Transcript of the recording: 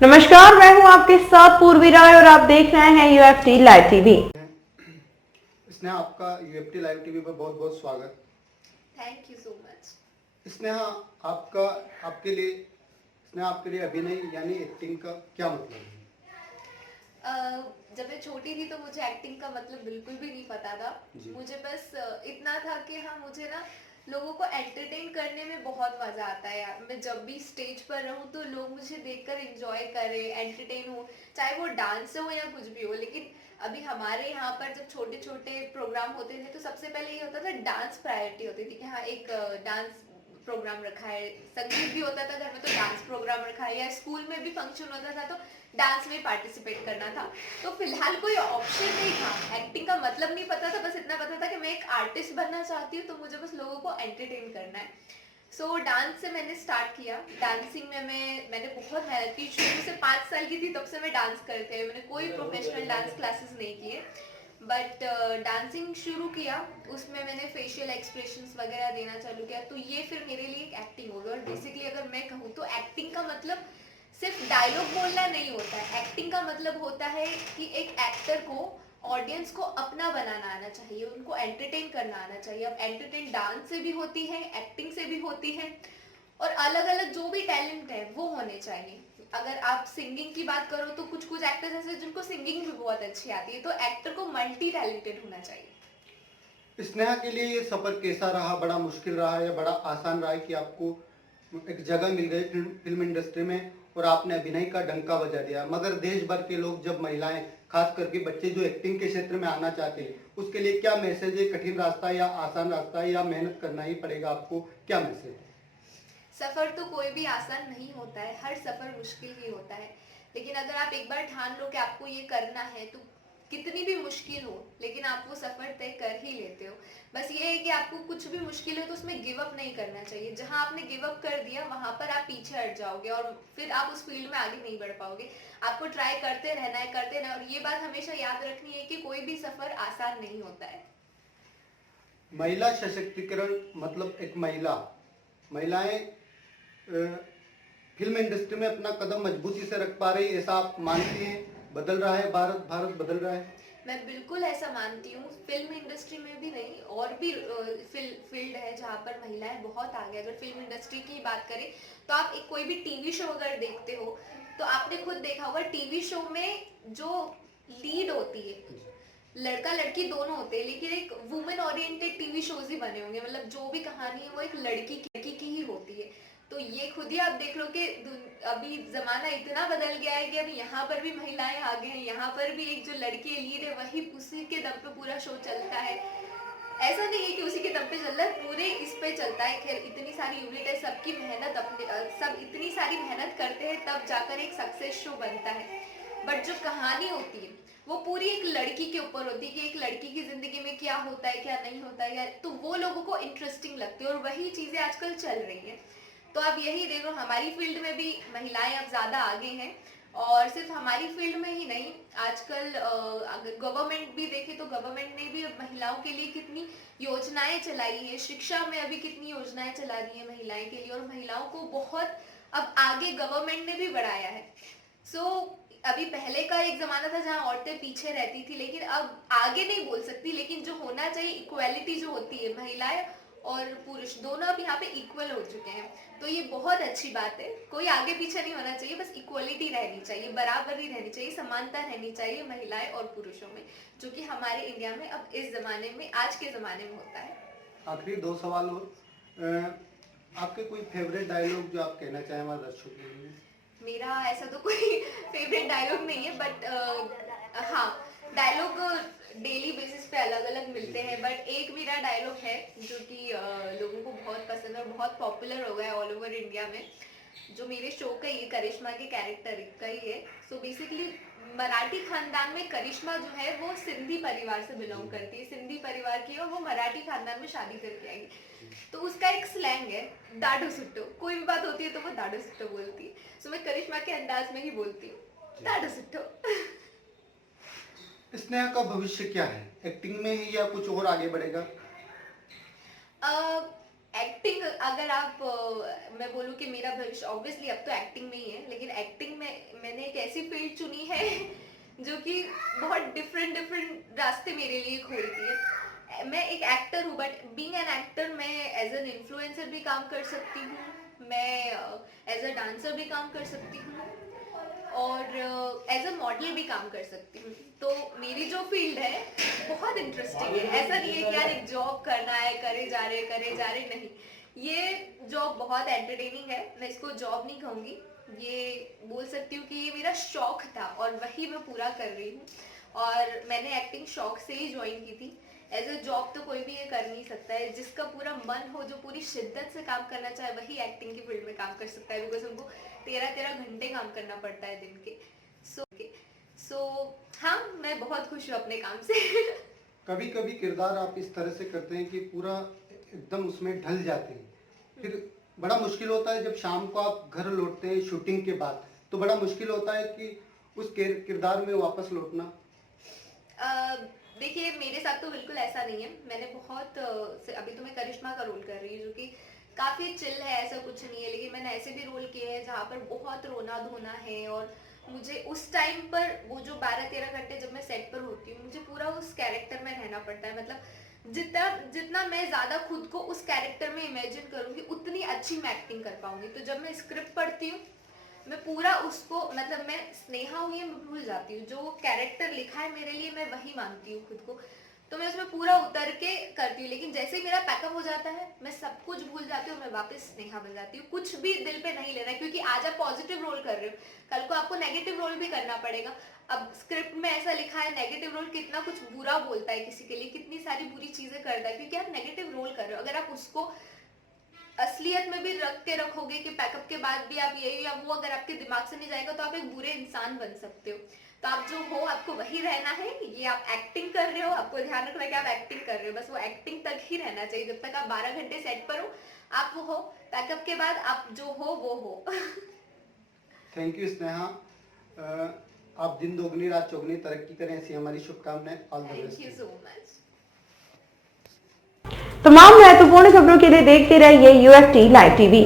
नमस्कार, मैं हूं आपके साथ पूर्वी राय और आप देख रहे हैं यूएफटी लाइव टीवी। स्नेहा, आपका यूएफटी लाइव टीवी पर बहुत बहुत स्वागत। Thank you so much. Sneha, आपका आपके लिए स्नेहा आपके लिए अभिनय यानी एक्टिंग का क्या मतलब है? जब मैं छोटी थी तो मुझे एक्टिंग का मतलब बिल्कुल भी नहीं पता था। मुझे बस इतना था कि हाँ, मुझे ना लोगों को एंटरटेन करने में बहुत मजा आता है यार। मैं जब भी स्टेज पर रहूँ तो लोग मुझे देखकर एंजॉय करें, एंटरटेन हो, चाहे वो डांस हो या कुछ भी हो। लेकिन अभी हमारे यहाँ पर जब छोटे छोटे प्रोग्राम होते थे तो सबसे पहले ये होता था, डांस प्रायोरिटी होती थी कि हाँ, एक डांस प्रोग्राम रखा है। संगीत भी होता था घर में तो डांस प्रोग्राम रखा है, या स्कूल में भी फंक्शन होता था तो डांस में पार्टिसिपेट करना था। तो फिलहाल कोई ऑप्शन नहीं था, एक्टिंग का मतलब नहीं पता था। बस इतना पता था कि मैं एक आर्टिस्ट बनना चाहती हूँ, तो मुझे बस लोगों को एंटरटेन करना है। सो डांस से मैंने स्टार्ट किया। डांसिंग में मैंने बहुत मेहनत की। शुरू से 5 साल की थी तब से मैं डांस करती हूँ। मैंने कोई प्रोफेशनल डांस क्लासेस नहीं किए, बट डांसिंग शुरू किया। उसमें मैंने फेशियल एक्सप्रेशंस वगैरह देना चालू किया, तो ये फिर मेरे लिए एक एक्टिंग हो गई। और बेसिकली अगर मैं कहूँ तो एक्टिंग का मतलब सिर्फ डायलॉग बोलना नहीं होता है। एक्टिंग का मतलब होता है कि एक एक्टर को ऑडियंस को अपना बनाना आना चाहिए, उनको एंटरटेन करना आना चाहिए। अब एंटरटेन डांस से भी होती है, एक्टिंग से भी होती है, और अलग अलग जो भी टैलेंट है वो होने चाहिए। अगर आप सिंगिंग की बात करो तो कुछ कुछ एक्टर्स ऐसे जिनको सिंगिंग भी बहुत अच्छी आती है, तो एक्टर को मल्टी टैलेंटेड होना चाहिए। स्नेहा के लिए ये सफर कैसा रहा? बड़ा मुश्किल रहा या बड़ा आसान रहा है कि आपको एक जगह मिल गई फिल्म इंडस्ट्री में और आपने अभिनय का डंका बजा दिया? मगर देश भर के लोग, जब महिलाएं, खास करके बच्चे जो एक्टिंग के क्षेत्र में आना चाहते हैं, उसके लिए क्या मैसेज है? कठिन रास्ता या आसान रास्ता है या मेहनत करना ही पड़ेगा आपको? क्या मैसेज है? सफर तो कोई भी आसान नहीं होता है, हर सफर मुश्किल ही होता है। लेकिन अगर आप एक बार ठान लो कि आपको ये करना है, तो कितनी भी मुश्किल हो लेकिन आप वो सफर तय कर ही लेते हो। बस ये है कि आपको कुछ भी मुश्किल हो तो उसमें गिव अप नहीं करना चाहिए। जहां आपने गिव अप कर दिया वहां पर आप पीछे हट जाओगे और फिर आप उस फील्ड में आगे नहीं बढ़ पाओगे। आपको ट्राई करते रहना है, करते रहना। और ये बात हमेशा याद रखनी है कि कोई भी सफर आसान नहीं होता है। महिला सशक्तिकरण मतलब एक महिलाएं फिल्म इंडस्ट्री में अपना कदम मजबूती से रख पा रही, ऐसा आप मानती हैं? बदल रहा है भारत बदल रहा है? मैं बिल्कुल ऐसा मानती हूँ। फिल्म इंडस्ट्री में भी नहीं, और भी फील्ड है जहाँ पर महिलाएं बहुत आगे। अगर फिल्म इंडस्ट्री की बात करें तो आप एक कोई भी टीवी शो अगर देखते हो तो आपने खुद देखा होगा, टीवी शो में जो लीड होती है, लड़का लड़की दोनों होते हैं, लेकिन एक वुमेन ओरिएंटेड टीवी शोज ही बने होंगे। मतलब जो भी कहानी है वो एक लड़की की ही होती है। तो ये खुद ही आप देख लो कि अभी जमाना इतना बदल गया है कि अभी यहाँ पर भी महिलाएं आगे हैं। यहाँ पर भी एक जो लड़की लीड है वही, उसी के दम पे पूरा शो चलता है। ऐसा नहीं है कि उसी के दम पे चल रहा है, पूरे इस पे चलता है। खैर, इतनी सारी यूनिट है, सबकी मेहनत अपने सब इतनी सारी मेहनत करते हैं तब जाकर एक सक्सेस शो बनता है। बट जो कहानी होती है वो पूरी एक लड़की के ऊपर होती है कि एक लड़की की जिंदगी में क्या होता है, क्या नहीं होता है, तो वो लोगों को इंटरेस्टिंग लगती है। और वही चीजें आजकल चल रही है। तो आप यही देखो, हमारी फील्ड में भी महिलाएं अब ज्यादा आगे हैं। और सिर्फ हमारी फील्ड में ही नहीं, आजकल अगर गवर्नमेंट भी देखे तो गवर्नमेंट ने भी महिलाओं के लिए कितनी योजनाएं चलाई है। शिक्षा में अभी कितनी योजनाएं चला रही है महिलाएं के लिए, और महिलाओं को बहुत अब आगे गवर्नमेंट ने भी बढ़ाया है। अभी पहले का एक जमाना था जहाँ औरतें पीछे रहती थी, लेकिन अब आगे नहीं बोल सकती, लेकिन जो होना चाहिए इक्वालिटी जो होती है, महिलाएं और पुरुष दोनों अब यहाँ पे इक्वल हो चुके हैं। तो ये बहुत अच्छी बात है। कोई आगे पीछे नहीं होना चाहिए, बस इक्वलिटी रहनी चाहिए, बराबरी रहनी चाहिए, समानता रहनी चाहिए महिलाएं और पुरुषों में, जो कि हमारे इंडिया में अब इस जमाने में, आज के जमाने में होता है। आखिरी 2 सवाल हो। आपके कोई फेवरेट डायलॉग जो आप कहना चाहें हमारे दर्शकों के लिए? मेरा ऐसा तो कोई फेवरेट डायलॉग नहीं है, बट हाँ, डायलॉग डेली बेसिस पे अलग अलग मिलते हैं। बट एक मेरा डायलॉग है जो कि लोगों को बहुत पसंद है और बहुत पॉपुलर हो गया ऑल ओवर इंडिया में, जो मेरे शो का ही, करिश्मा के कैरेक्टर का ही है। सो बेसिकली मराठी खानदान में करिश्मा जो है वो सिंधी परिवार से बिलोंग करती है, सिंधी परिवार की है, और वो मराठी खानदान में शादी करके आई। तो उसका एक स्लैंग है, दाडो सुट्टो। कोई भी बात होती है तो वो दाडो सुट्टो बोलती है। सो मैं करिश्मा के अंदाज में ही बोलती हूँ, दाडो सुट्टो। स्नेहा का भविष्य क्या है? एक्टिंग में ही या कुछ और आगे बढ़ेगा? एक्टिंग अगर आप मैं बोलूँ कि मेरा भविष्य ऑब्वियसली अब तो एक्टिंग में ही है, लेकिन एक्टिंग में मैंने ऐसी फील्ड चुनी है जो कि बहुत डिफरेंट रास्ते मेरे लिए खोलती है। मैं एक एक्टर हूँ, बट बीइंग एन एक्टर मैं एज एन इन्फ्लुएंसर भी काम कर सकती हूँ, मैं एज अ डांसर भी काम कर सकती हूँ और एज अ मॉडल भी काम कर सकती हूँ। तो मेरी जो फील्ड है बहुत इंटरेस्टिंग है। ऐसा नहीं है कि यार एक जॉब करना है, करे जा रहे, नहीं। ये जॉब बहुत एंटरटेनिंग है, मैं इसको जॉब नहीं कहूँगी, ये बोल सकती हूँ कि ये मेरा शौक था और वही मैं पूरा कर रही हूँ। और मैंने एक्टिंग शौक से ही ज्वाइन की थी। एज अ जॉब तो कोई भी ये कर नहीं सकता है। जिसका पूरा मन हो, जो पूरी शिद्दत से काम करना चाहे, वही एक्टिंग की फील्ड में काम कर सकता है, बिकॉज उनको 13 घंटे काम करना पड़ता है दिन के। सो हाँ, मैं बहुत खुश हूँ अपने काम से। कभी कभी किरदार आप इस तरह से करते हैं कि पूरा एकदम उसमें ढल जाते हैं, फिर बड़ा मुश्किल होता है जब शाम को आप घर लौटते हैं शूटिंग के बाद, तो बड़ा मुश्किल होता है कि उस किरदार में वापस लौटना। देखिए, मेरे साथ तो बिल्कुल ऐसा नहीं है। मैंने बहुत अभी तो मैं करिश्मा का रोल कर रही हूँ जो कि काफ़ी चिल है, ऐसा कुछ नहीं है, लेकिन मैंने ऐसे भी रोल किए हैं जहाँ पर बहुत रोना धोना है और मुझे उस टाइम पर वो जो 12-13 घंटे जब मैं सेट पर होती हूँ, मुझे पूरा उस कैरेक्टर में रहना पड़ता है। मतलब जितना मैं ज़्यादा खुद को उस कैरेक्टर में इमेजिन करूँगी, उतनी अच्छी मैं एक्टिंग कर पाऊंगी। तो जब मैं स्क्रिप्ट पढ़ती हूँ, मैं पूरा उसको, मतलब मैं स्नेहा हुई है, मैं भूल जाती हूँ। जो कैरेक्टर लिखा है मेरे लिए, मैं वही मानती हूँ खुद को, तो मैं उसमें पूरा उतर के करती हूँ। लेकिन जैसे ही मेरा पैकअप हो जाता है, मैं सब कुछ भूल जाती हूँ, मैं वापस स्नेहा बन जाती हूँ। कुछ भी दिल पे नहीं लेना, क्योंकि आज आप पॉजिटिव रोल कर रहे हो, कल को आपको नेगेटिव रोल भी करना पड़ेगा। अब स्क्रिप्ट में ऐसा लिखा है, नेगेटिव रोल कितना कुछ बुरा बोलता है किसी के लिए, कितनी सारी बुरी चीजें करता है, क्योंकि आप नेगेटिव रोल कर रहे हो। अगर आप उसको असलियत में भी रख के रखोगे कि पैकअप के बाद भी आप ये या वो, अगर आपके दिमाग से नहीं जाएगा, तो आप एक बुरे इंसान बन सकते हो। तो आप जो हो, आपको वही रहना है। ये आप एक्टिंग कर रहे हो, आपको ध्यान रखना है कि आप एक्टिंग कर रहे हो, बस वो एक्टिंग तक ही रहना चाहिए। जब तक आप 12 घंटे सेट पर हो, आप वो हो। पैकअप के बाद आप जो हो वो हो। Thank you Sneha. आप दिन दोगुनी रात चौगुनी तरक्की करें, ऐसी हमारी शुभकामनाएं। All the best. Thank you so much. तमाम महत्वपूर्ण खबरों के लिए देखते रहिए UFT लाइव टीवी।